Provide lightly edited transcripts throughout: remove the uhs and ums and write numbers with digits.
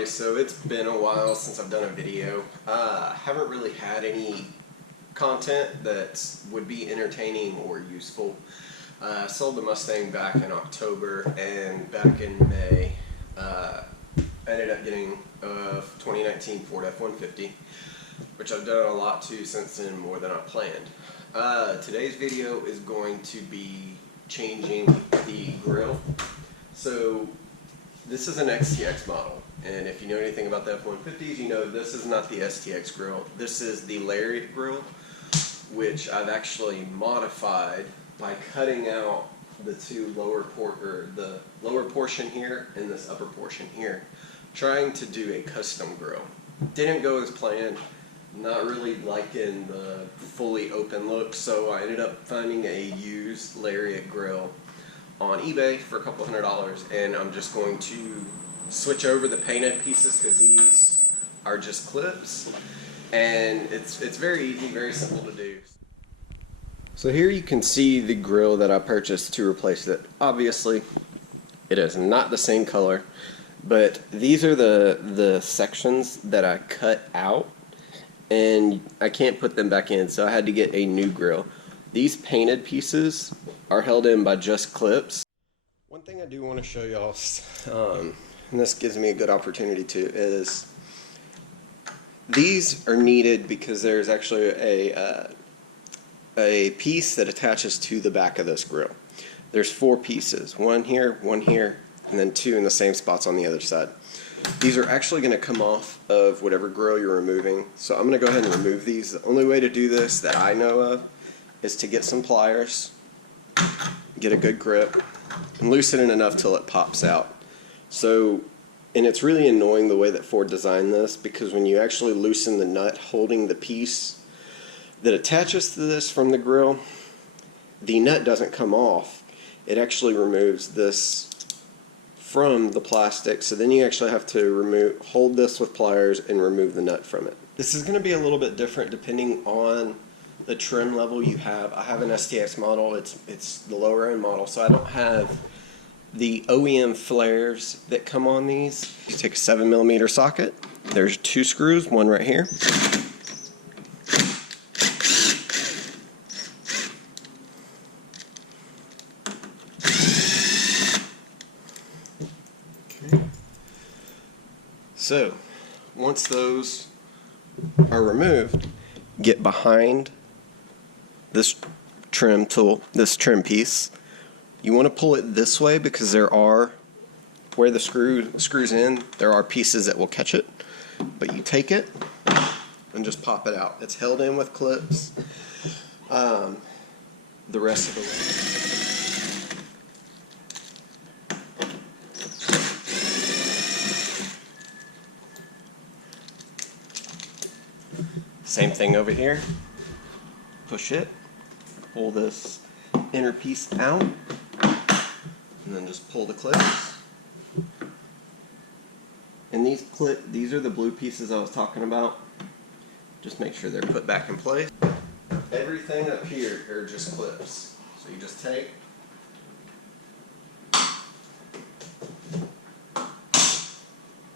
everybody. So it's been a while since I've done a video. Haven't really had any content that would be entertaining or useful. Sold the Mustang back in October, and back in May I ended up getting a 2019 Ford F-150, which I've done a lot to since then, more than I planned. Today's video is going to be changing the grille. So this is an STX model, and if you know anything about the F-150s, you know this is not the STX grille. This is the Lariat grille, which I've actually modified by cutting out the the lower portion here and this upper portion here, trying to do a custom grille. Didn't go as planned. Not really liking the fully open look, so I ended up finding a used Lariat grille on eBay for a couple $100, and I'm just going to switch over the painted pieces because these are just clips, and it's very easy, very simple to do. So here you can see the grille that I purchased to replace it. Obviously it is not the same color, but these are the sections that I cut out, and I can't put them back in, so I had to get a new grille. These painted pieces are held in by just clips. One thing I do want to show y'all, and this gives me a good opportunity to, is these are needed because there's actually a piece that attaches to the back of this grille. There's 4 pieces, one here, and then 2 in the same spots on the other side. These are actually going to come off of whatever grille you're removing, so I'm going to go ahead and remove these. The only way to do this that I know of is to get some pliers, get a good grip, and loosen it enough till it pops out. So, and it's really annoying the way that Ford designed this, because when you actually loosen the nut holding the piece that attaches to this from the grille, the nut doesn't come off. It actually removes this from the plastic, so then you actually have to hold this with pliers and remove the nut from it. This is going to be a little bit different depending on the trim level you have. I have an STX model, it's the lower end model, so I don't have the OEM flares that come on these. You take a 7mm socket, there's 2 screws, one right here. Okay. So, once those are removed, get behind this trim tool, this trim piece. You want to pull it this way because there are, where the screws in, there are pieces that will catch it. But you take it and just pop it out. It's held in with clips the rest of the way. Same thing over here. Push it, pull this inner piece out, and then just pull the clips. And these are the blue pieces I was talking about. Just make sure they're put back in place. Everything up here are just clips. So you just take,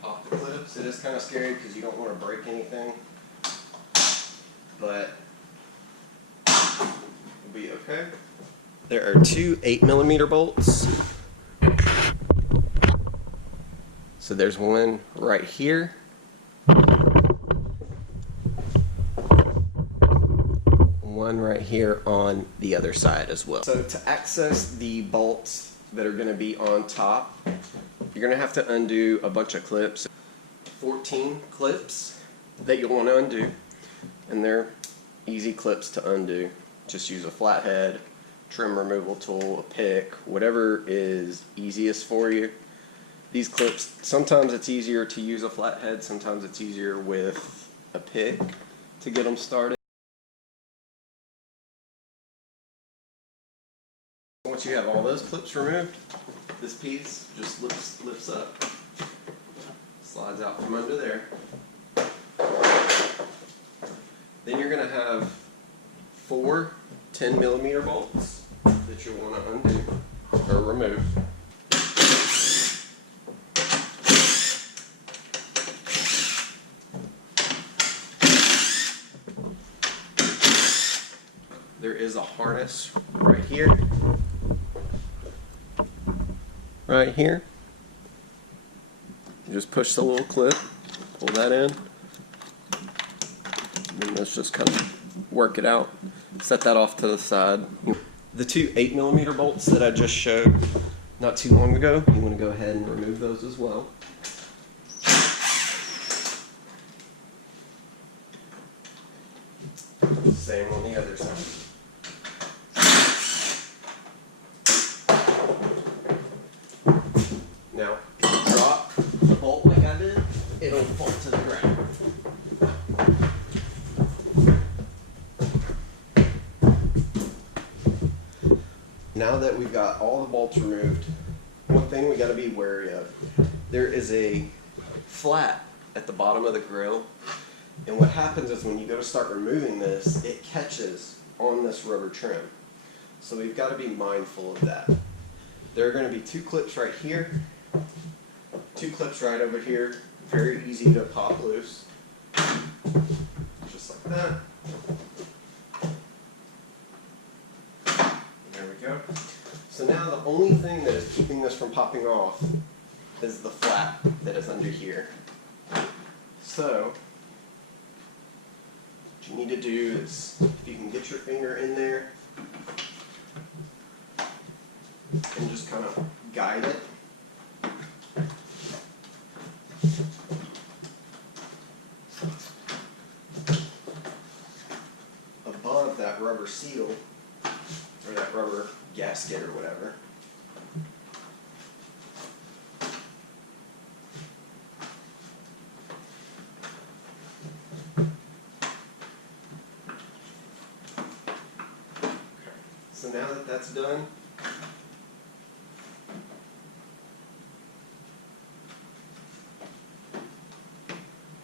pop the clips. It is kind of scary because you don't want to break anything, but be okay. There are 2 8mm bolts. So there's one right here. One right here on the other side as well. So to access the bolts that are going to be on top, you're going to have to undo a bunch of clips. 14 clips that you'll want to undo, and they're easy clips to undo. Just use a flathead, trim removal tool, a pick, whatever is easiest for you. These clips, sometimes it's easier to use a flathead, sometimes it's easier with a pick to get them started. Once you have all those clips removed, this piece just lifts up, slides out from under there. Then you're going to have 4 10mm bolts that you'll want to undo or remove. there is a harness right here. Right here. You just push the little clip, pull that in, and let's just kind of work it out. Set that off to the side. The two 8mm bolts that I just showed not too long ago, you want to go ahead and remove those as well. Same on the other side. Now, if you drop the bolt like I did, it'll fall to the ground. Now that we've got all the bolts removed, one thing we got to be wary of, there is a flat at the bottom of the grill, and what happens is when you go to start removing this, it catches on this rubber trim. So we've got to be mindful of that. There are going to be two clips right here, two clips right over here, very easy to pop loose, just like that. There we go. So now the only thing that is keeping this from popping off is the flap that is under here. So what you need to do is, if you can get your finger in there and just kind of guide it. Above that rubber seal, or that rubber gasket or whatever. So now that that's done,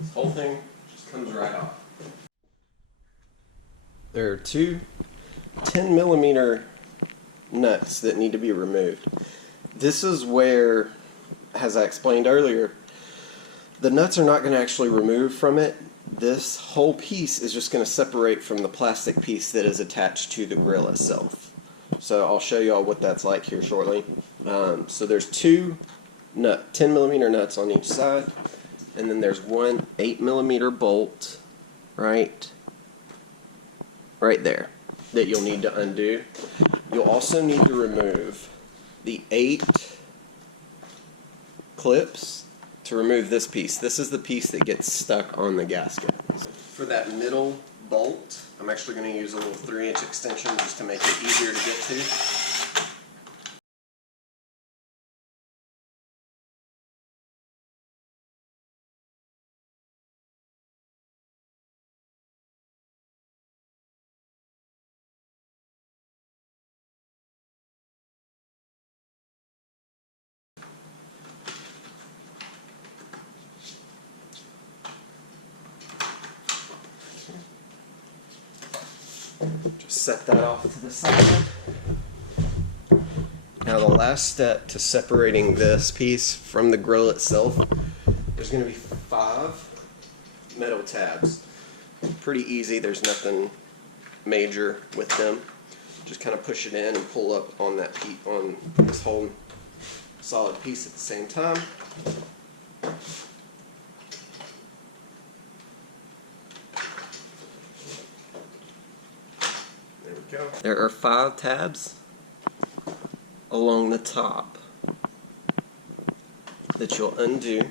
this whole thing just comes right off. There are two 10mm nuts that need to be removed. This is where, as I explained earlier, the nuts are not going to actually remove from it. This whole piece is just going to separate from the plastic piece that is attached to the grill itself. So I'll show you all what that's like here shortly. So there's two 10mm nuts on each side, and then there's one 8mm bolt right there that you'll need to undo. You'll also need to remove the 8 clips to remove this piece. This is the piece that gets stuck on the gasket. For that middle bolt, I'm actually going to use a little 3-inch extension just to make it easier to get to. Just set that off to the side. Now the last step to separating this piece from the grill itself, there's going to be 5 metal tabs. Pretty easy, there's nothing major with them. Just kind of push it in and pull up on that on this whole solid piece at the same time. There are 5 tabs along the top that you'll undo.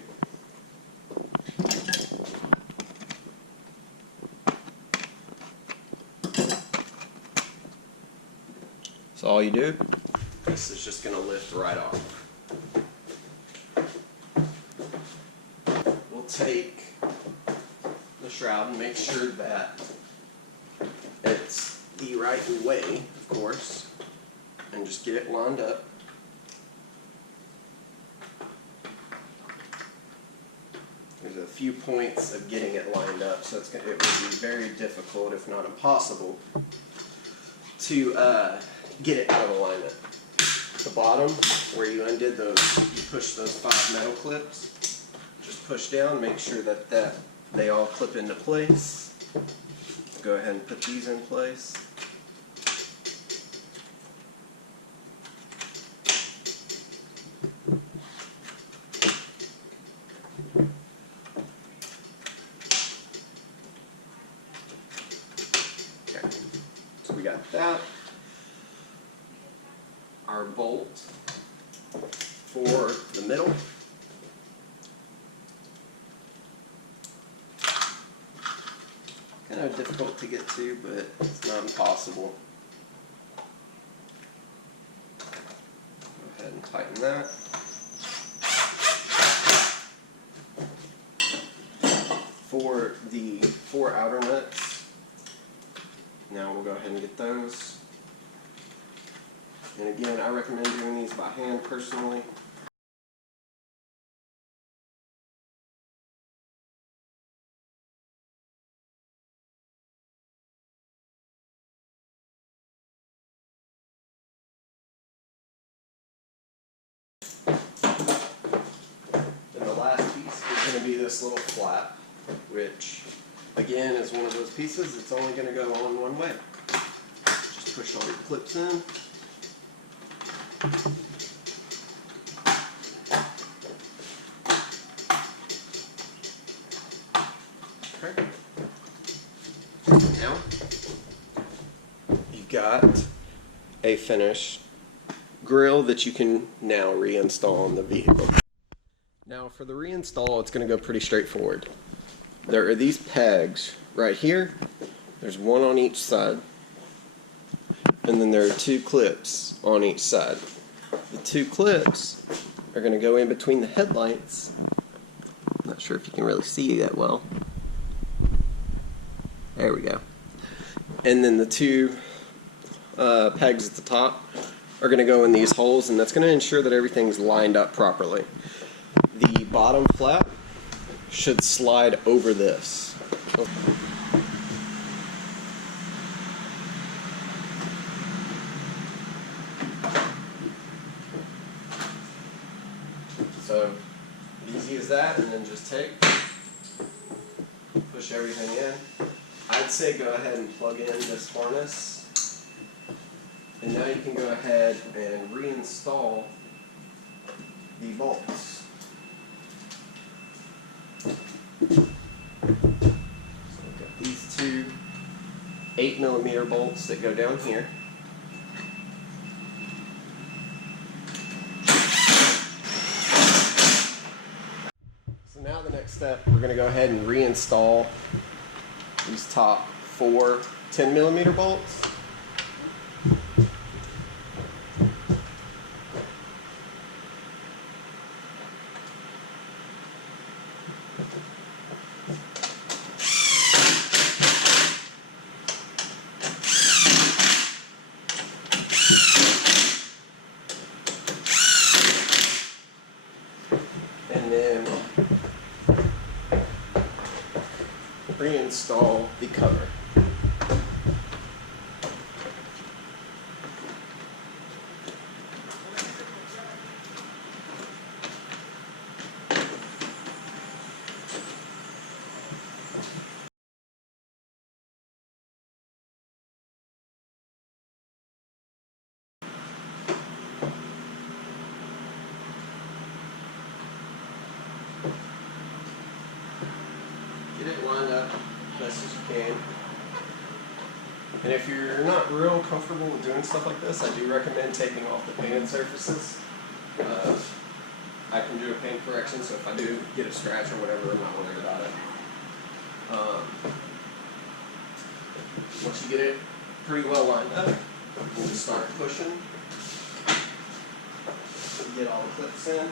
So all you do, this is just going to lift right off. We'll take the shroud and make sure that it's the right way, of course, and just get it lined up. There's a few points of getting it lined up, so it would be very difficult, if not impossible, to get it out of alignment. The bottom, where you undid those, you push those 5 metal clips, just push down, make sure that they all clip into place. Go ahead and put these in place. that. Our bolt for the middle. Kind of difficult to get to, but it's not impossible. Go ahead and tighten that. For the 4 outer nuts, now we'll go ahead and get those. And again, I recommend doing these by hand personally. And the last piece is going to be this little flap, which again is one of those pieces that's only going to go on one way. Just push all your clips in. Okay. Now you've got a finished grill that you can now reinstall on the vehicle. Now for the reinstall, it's going to go pretty straightforward. There are these pegs right here. There's one on each side. And then there are 2 clips on each side. The 2 clips are going to go in between the headlights. Not sure if you can really see that well. There we go. And then the 2 pegs at the top are going to go in these holes, and that's going to ensure that everything's lined up properly. The bottom flap should slide over this. So easy as that, and then just take, push everything in. I'd say go ahead and plug in this harness, and now you can go ahead and reinstall the bolts. So we've got these 2 8mm bolts that go down here. So now the next step, we're going to go ahead and reinstall these top 4 10mm bolts. And then reinstall the cover. Get it lined up best as you can. And if you're not real comfortable with doing stuff like this, I do recommend taking off the painted surfaces. I can do a paint correction, so if I do get a scratch or whatever, I'm not worried about it. Once you get it pretty well lined up, we'll just start pushing. Get all the clips in.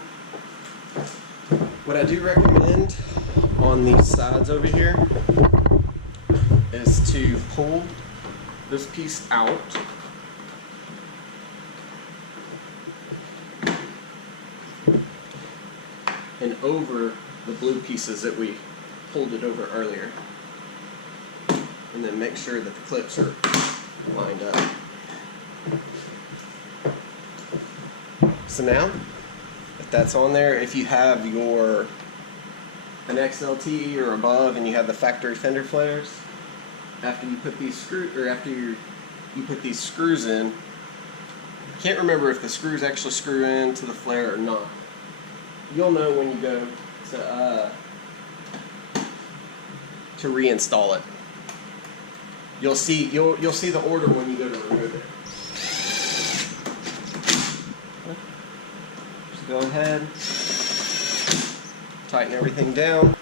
What I do recommend on these sides over here is to pull this piece out and over the blue pieces that we pulled it over earlier, and then make sure that the clips are lined up. So now, if that's on there, if you have an XLT or above and you have the factory fender flares, after you put these you put these screws in, I can't remember if the screws actually screw into the flare or not. You'll know when you go to reinstall it. You'll see the order when you go to remove it. Just go ahead, tighten everything down.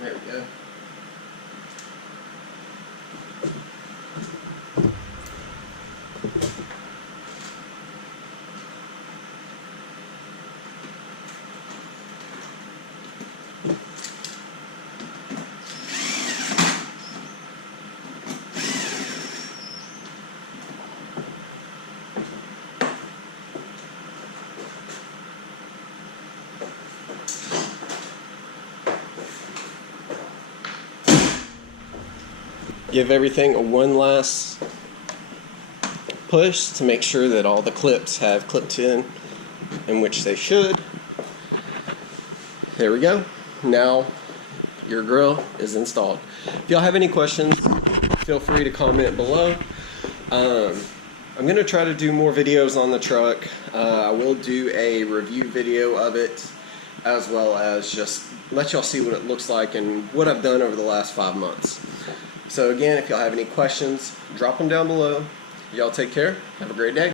There we go. Give everything a one last push to make sure that all the clips have clipped in which they should. There we go. Now your grill is installed. If y'all have any questions, feel free to comment below. I'm going to try to do more videos on the truck. I will do a review video of it, as well as just let y'all see what it looks like and what I've done over the last 5 months. So again, if y'all have any questions, drop them down below. Y'all take care. Have a great day.